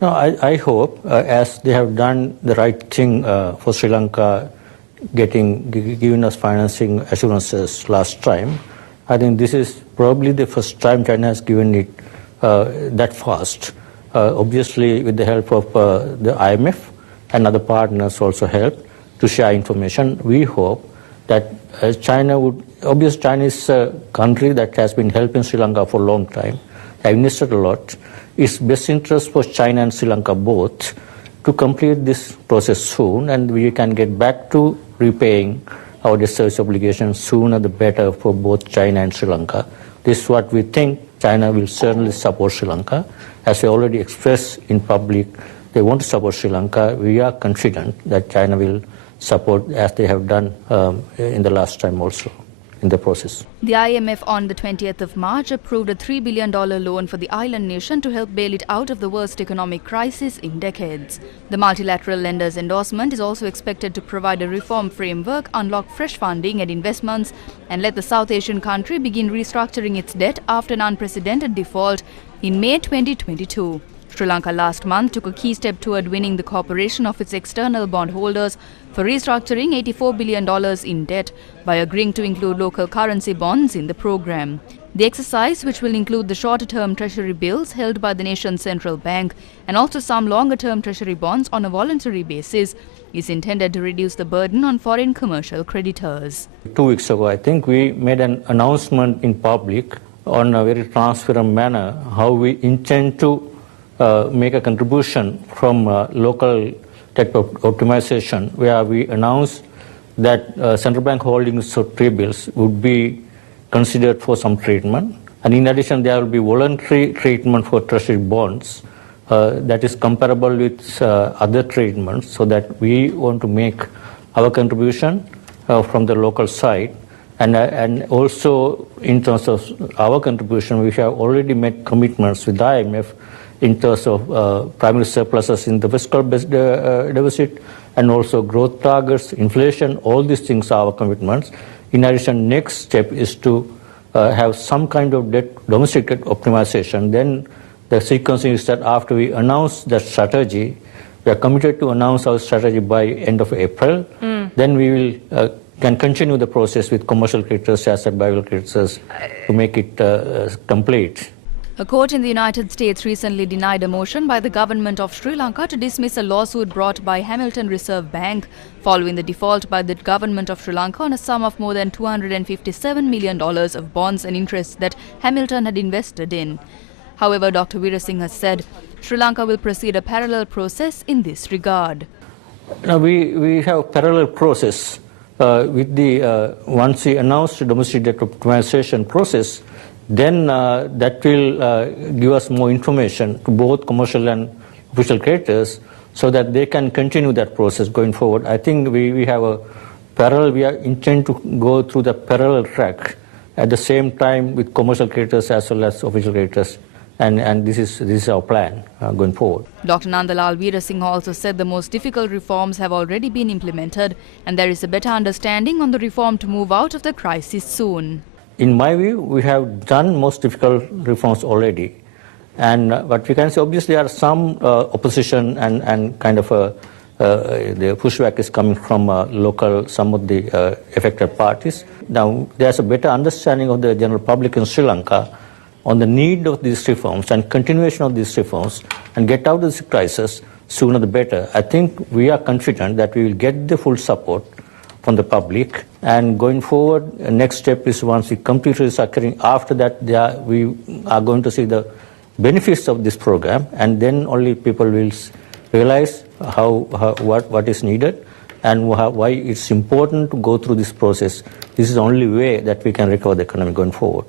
No, I hope, as they have done the right thing for Sri Lanka, giving us financing assurances last time, I think this is probably the first time China has given it that fast. Obviously, with the help of the IMF and other partners also helped to share information. We hope that China would, obviously China is a country that has been helping Sri Lanka for a long time, have invested a lot. It's best interest for China and Sri Lanka both to complete this process soon, and we can get back to repaying our debt service obligations sooner the better for both China and Sri Lanka. This is what we think. China will certainly support Sri Lanka. As we already expressed in public, they want to support Sri Lanka. We are confident that China will support as they have done in the last time also in the process. The IMF on the 20th of March approved a $3 billion loan for the island nation to help bail it out of the worst economic crisis in decades. The multilateral lender's endorsement is also expected to provide a reform framework, unlock fresh funding and investments, and let the South Asian country begin restructuring its debt after an unprecedented default in May 2022. Sri Lanka last month took a key step toward winning the cooperation of its external bondholders for restructuring $84 billion in debt by agreeing to include local currency bonds in the program. The exercise, which will include the shorter-term treasury bills held by the nation's central bank and also some longer-term treasury bonds on a voluntary basis, is intended to reduce the burden on foreign commercial creditors. 2 weeks ago, I think we made an announcement in public on a very transparent manner how we intend to make a contribution from local debt optimization, where we announced that central bank holdings of T-bills would be considered for some treatment. And in addition, there will be voluntary treatment for treasury bonds that is comparable with other treatments, so that we want to make our contribution from the local side. And also in terms of our contribution, we have already made commitments with the IMF in terms of primary surpluses in the fiscal deficit and also growth targets, inflation. All these things are our commitments. In addition, next step is to have some kind of domestic debt optimization. Then the sequencing is that after we announce that strategy, we are committed to announce our strategy by end of April. Then we will can continue the process with commercial creditors, asset-backed creditors to make it complete. A court in the United States recently denied a motion by the government of Sri Lanka to dismiss a lawsuit brought by Hamilton Reserve Bank following the default by the government of Sri Lanka on a sum of more than $257 million of bonds and interests that Hamilton had invested in. However, Dr. Veerasinghe has said Sri Lanka will proceed a parallel process in this regard. We have parallel process with the once we announce the domestic debt optimization process. Then that will give us more information to both commercial and official creditors so that they can continue that process going forward. I think we have a parallel, we intend to go through the parallel track at the same time with commercial creditors as well as official creditors. And this is our plan going forward. Dr. Nandalal Veerasinghe also said the most difficult reforms have already been implemented and there is a better understanding on the reform to move out of the crisis soon. In my view, we have done most difficult reforms already. And what we can say, obviously, there are some opposition and kind of the pushback is coming from local, some of the affected parties. Now, there's a better understanding of the general public in Sri Lanka on the need of these reforms and continuation of these reforms and get out of this crisis sooner the better. I think we are confident that we will get the full support from the public, and going forward, next step is once we complete restructuring, after that we are going to see the benefits of this program, and then only people will realize what is needed and why it's important to go through this process. This is the only way that we can recover the economy going forward.